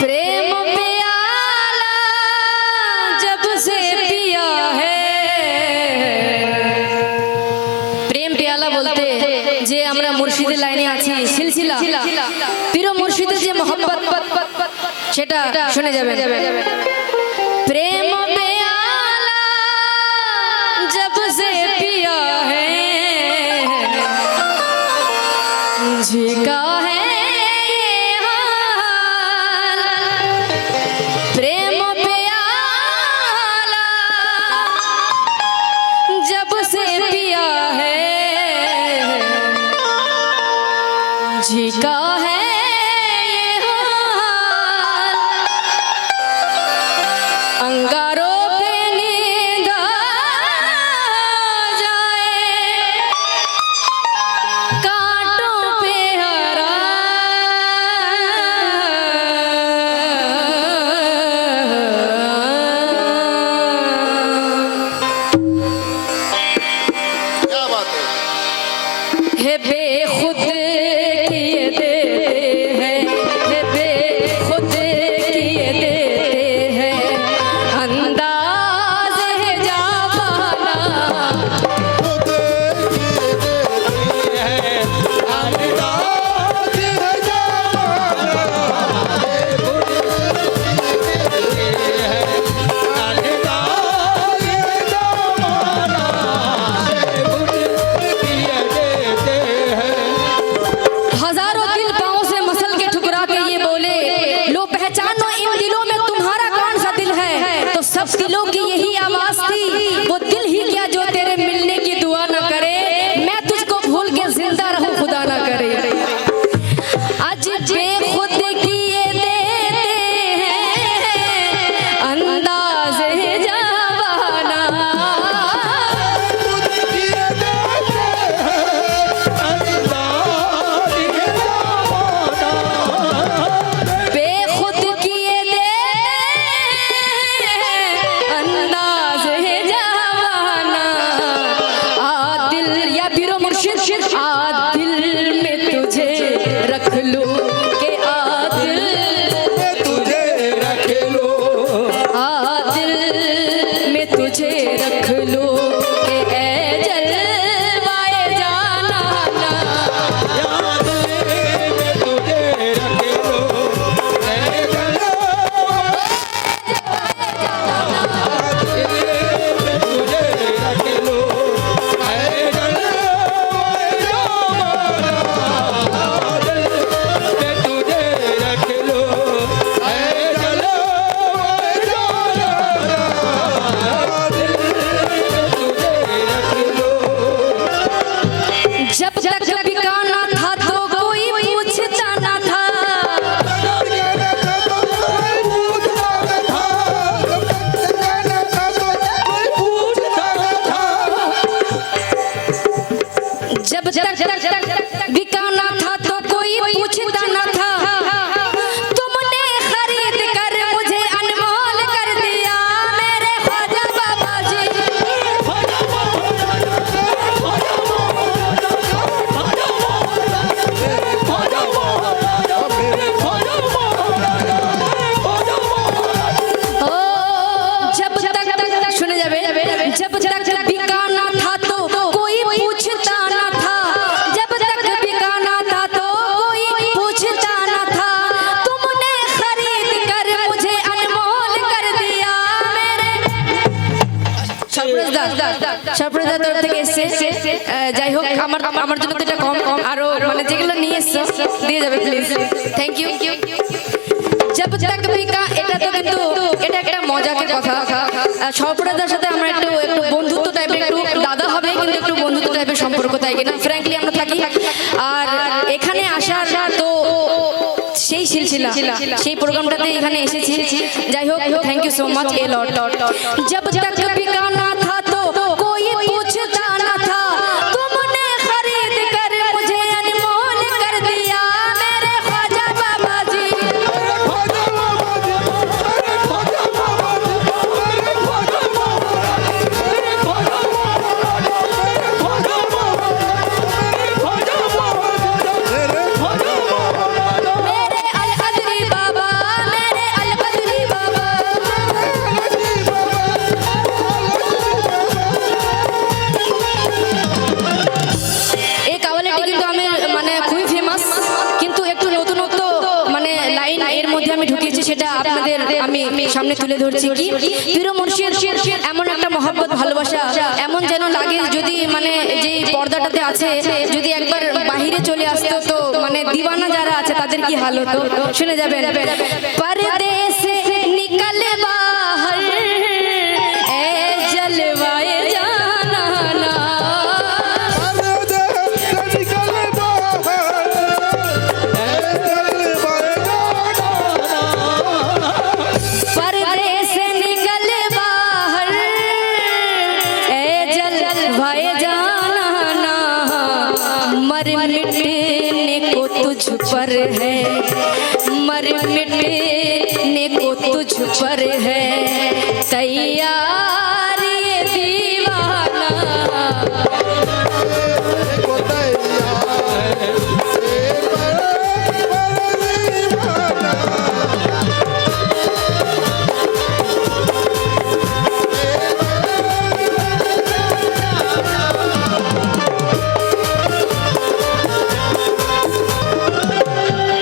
प्रेम प्याला जब से पिया है। प्रेम प्याला बोलते जे আমরা মুর্শিদের লাইনে আছি সিলসিলা পীর মুর্শিদের যে मोहब्बत সেটা শুনে যাবেন। प्रेम प्याला जब से पिया है झिका है हाल। प्रेम प्याला जब से पिया है झिका है अंगारों पे नींद आ जाए कांटों पे हरा क्या बात है बेखुद किए देते हैं है बेखुद किए देते हैं अंदाज़ है जावाना हजारों दिल पाँव से मसल के ठुकरा के ये बोले लो पहचानो इन दिलों में तुम्हारा कौन सा दिल है। तो सब दिलों की यही आवाज थी वो दिल ही क्या जो तेरे मिलने की दुआ ना करे मैं तुझको भूल के जिंदा रहूं खुदा ना करे। आज बेखुद किए देते हैं अंदाज़ है जावाना बेखुद किए देते हैं अंदाज़ है जावाना। आ दिल या पीरो मुर्शिद आ दिल में तुझे रख लो के आ दिल तुझे रख लो आ दिल में तुझे रख लो के ए जलवाए जाना ना। याद में तुझे रख लो तुझे रख लो तुझे रख लो जब तक बिकाना था तो कोई पूछता ना था जब तक बिकाना था तो कोई पूछता ना था। तुमने खरीद कर मुझे अनमोल कर दिया मेरे ख्वाजा बाबा जी। ओ जब तक सुने जाबे जब तक बिकाना था तो कोई पूछता ना था। जब तक बिकाना था तो कोई पूछता ना था। तुमने खरीद कर मुझे अनमोल कर दिया मेरे সরপ্রাইজ তরফ থেকে এসেছে। যাই হোক আমার জন্য তো এটা কম আরো মানে যেগুলো নিয়ে এসছো দিয়ে যাবে প্লিজ থ্যাংক ইউ। जब तक बिका এটা তো কিন্তু এটা একটা মজার কথা। সরপ্রাইজের সাথে আমরা একটু বন্ধুত্ব টাইপের একটু দাদা হবে কিন্তু একটু বন্ধুত্ব টাইপের সম্পর্ক তাই কিনা ফ্র্যাঙ্কলি আমরা থাকি। আর এখানে আসার তো সেই সিলসিলা সেই প্রোগ্রামটাতে এখানে এসেছি। যাই হোক থ্যাংক ইউ সো মাচ এ লট। जब तक बिकाना था तो कोई पूछता ना था। तुमने खरीद कर मुझे अनमोल कर दिया मेरे ख्वाजा बाबा जी। मेरे লাইন এর মধ্যে আমি ঢুকিয়েছি সেটা আপনাদের আমি সামনে তুলে ধরছি কি প্রিয় মুর্শিদ এমন একটা মহব্বত ভালোবাসা এমন যেন লাগে যদি মানে যে পর্দাটাতে আছে যদি একবার বাহিরে চলে আসতো তো মানে দিওয়ানা যারা আছে তাদের কি হাল হতো শুনে যাবেন পর্দে से निकल बाहर ए जलवाए जाना ना पर्दे से निकल बाहर ए जलवाए जाना ना मर मिटने को तुझ पर है मर मिटने को तुझ पर है तैयार ये दीवाना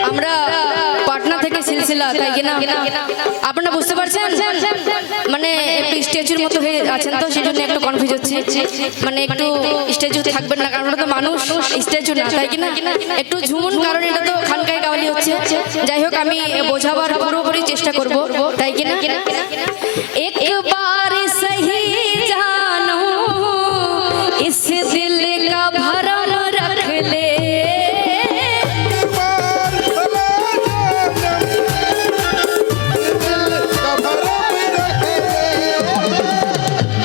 আমরা পাটনা থেকে সিলসিলা তাই কিনা আপনারা বুঝতে পারছেন মানে একটু স্ট্যাচুর মতো হয়ে আছেন তো সেজন্য একটু কনফিউজ হচ্ছে মানে একটু স্ট্যাচু থাকবেন না কারণ ওটা তো মানুষ স্ট্যাচু না তাই কিনা একটু ঝুমুন কারণ এটা তো খানকায় কাওয়ালি হচ্ছে যাই হোক আমি বোঝাবার পুরোপুরি চেষ্টা করব তাই কিনা একবার সহি জানো ইস দিল কা ভরম রখ ले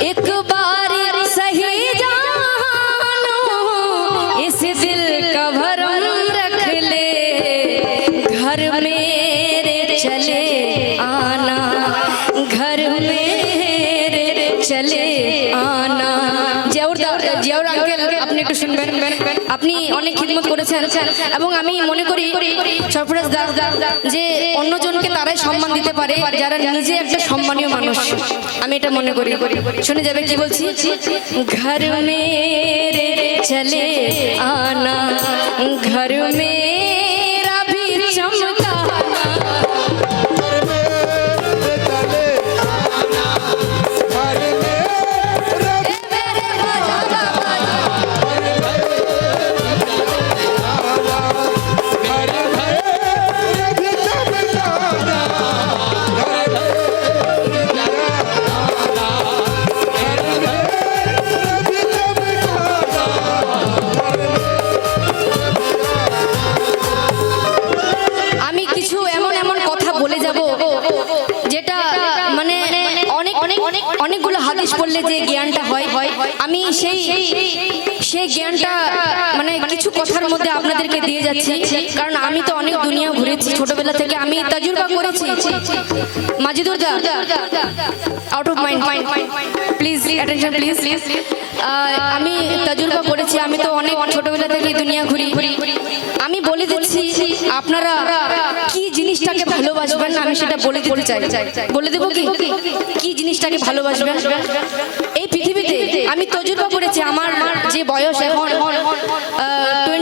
एक बार सही जानो इस दिल का भरम रख ले घर मेरे चले आना घर मेरे चले आना জিয়াউর আঙ্কেল আপনি একটু শুনবেন আপনি অনেক খিদমত করেছেন এবং আমি মনে করি সরফরাজ দা যে অন্যজনকে তারাই সম্মান দিতে পারে যারা নিজে একটা সম্মানীয় মানুষ আমি এটা মনে করি শুনে যাবে কি বলছি ঘর মেরে চলে আনা ঘর মেরা ভি চমকানা আমি কিছু এমন এমন কথা বলে যাব যেটা মানে অনেকগুলো হাদিস পড়লে যে জ্ঞানটা হয় আমি সেই জ্ঞানটা মানে কিছু কথার মধ্যে আপনাদেরকে দিয়ে যাচ্ছি কারণ আমি তো অনেক দুনিয়া ঘুরেছি ছোটবেলা থেকে আমি তাজুরবা করেছি মাজিদুর দা out of mind please attention please আমি তাজুরবা করেছি আমি তো অনেক ছোটবেলা থেকে দুনিয়া ঘুরি আমি বলে দিচ্ছি আপনারা কি জিনিসটাকে ভালোবাসবেন আমি সেটা বলে দিতে চাই বলে দেবো কি জিনিসটাকে ভালোবাসবেন এই পৃথিবীতে আমি তজুরবা করেছি আমার যে বয়স এখন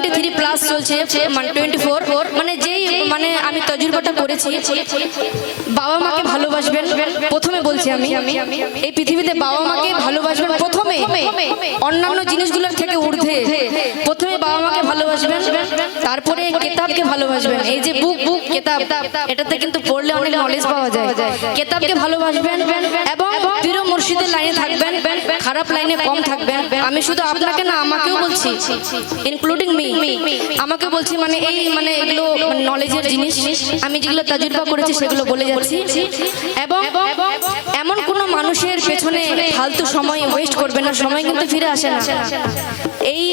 23 প্লাস চলছে মানে 24 মানে যেই মানে আমি তজুরবাটা করেছি বাবা মাকে ভালোবাসবেন প্রথমে বলছি আমি এই পৃথিবীতে বাবা মাকে ভালোবাসবেন প্রথমে অন্যান্য জিনিসগুলোর থেকে ঊর্ধ্বে প্রথমে বাবা মাকে ভালোবাসবেন তারপরে কিতাবকে ভালোবাসবেন এই যে বুক কিতাব এটাতে কিন্তু পড়লে অনেক নলেজ পাওয়া যায় কিতাবকে ভালোবাসবেন এবং প্রিয় মুর্শিদের লাইনে থাকবেন খারাপ লাইনে কম থাকবেন আমি শুধু আপনাকে না আমাকেও বলছি ইনক্লুডিং মি আমাকে বলছি মানে এই মানে এগুলো নলেজের জিনিস আমি যেগুলো তাজুরবা করেছি সেগুলো বলে যাচ্ছি এবং এমন কোনো মানুষের পেছনে ফালতু সময় ওয়েস্ট করবেন না সময় কিন্তু ফিরে আসে না এই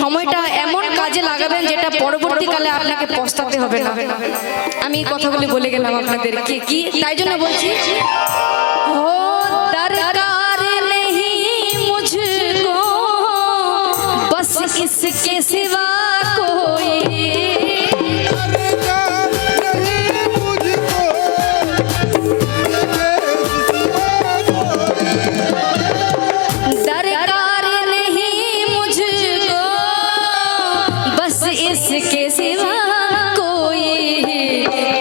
সময়টা এমন কাজে লাগাবেন যেটা পরবর্তীকালে আপনাকে পস্তাতে হবে না আমি কথাগুলি বলে গেলাম আপনাদেরকে কি তাই জন্য বলছি ও দরকার নেই মুঝকো বস इसके सिवा कोई दरकार नहीं मुझको बस इसके सिवा कोई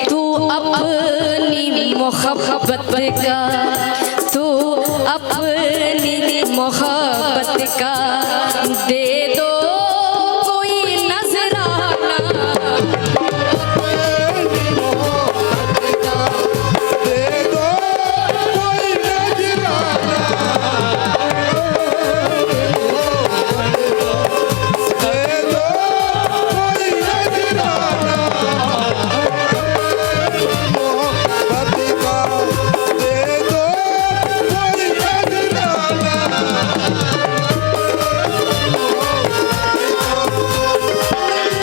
तू मोहब्बत का तू अपनी मोहब्बत का दे दो कोई नजराना दे दो कोई नजराना दे दो कोई नजराना मोहब्बत का दे दो कोई नजराना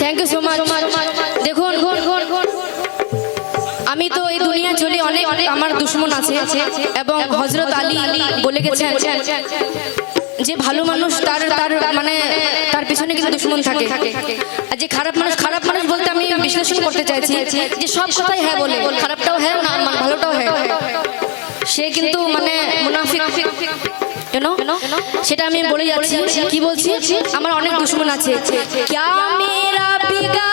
থ্যাংক ইউ সো মাচ দেখুন আমি তো এই দুনিয়া চলি অনেক আমার দুশমন আছে এবং হযরত আলী বলে গেছেন যে ভালো মানুষ তার মানে তার পিছনে কিন্তু দুশমন থাকে আর যে খারাপ মানুষ বলতে আমি বিশ্লেষণ করতে চাইছি যে সব কথাই হ্যাঁ বলে খারাপটাও হ্যাঁ না ভালোটাও হ্যাঁ সে কিন্তু মানে মুনাফিক সেটা আমি বলে যাচ্ছি কি বলছি আমার অনেক দুশমন আছে क्या मेरा बिगा